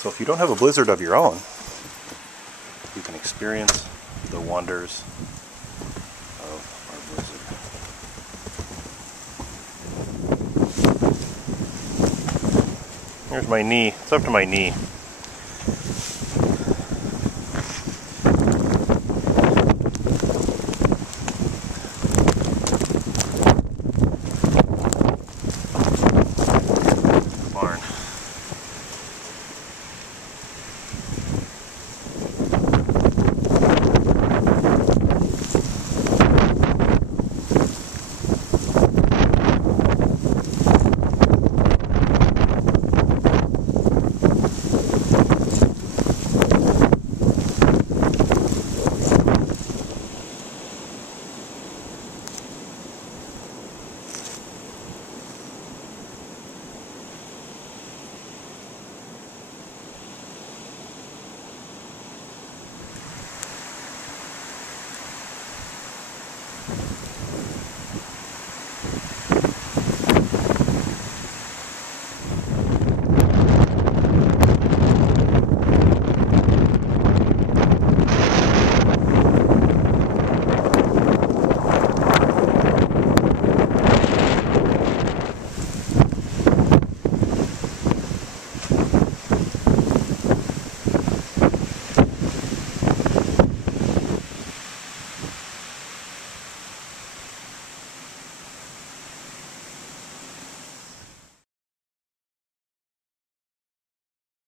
So if you don't have a blizzard of your own, you can experience the wonders of our blizzard. Here's my knee. It's up to my knee.